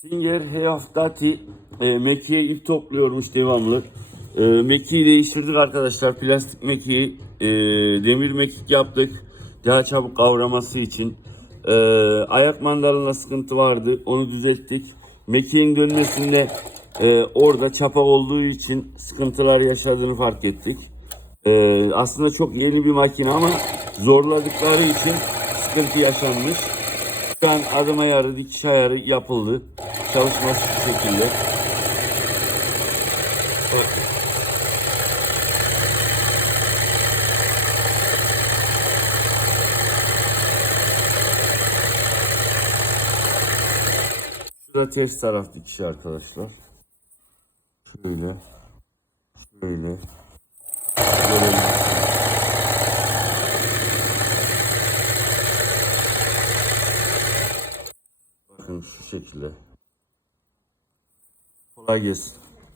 Singer Heaftati mekiğe ip topluyormuş devamlı. Mekiği değiştirdik arkadaşlar. Plastik mekiği demir mekik yaptık. Daha çabuk kavraması için. Ayak mandalına sıkıntı vardı. Onu düzelttik. Mekiğin dönmesinde orada çapa olduğu için sıkıntılar yaşadığını fark ettik. Aslında çok yeni bir makine ama zorladıkları için sıkıntı yaşanmış. Şu an adım ayarı, dikiş ayarı yapıldı. Çalışması şu şekilde. Şurada ters taraf dikişi arkadaşlar. Şöyle. Şöyle. Görelim. Bakın şu şekilde. Kolay gelsin.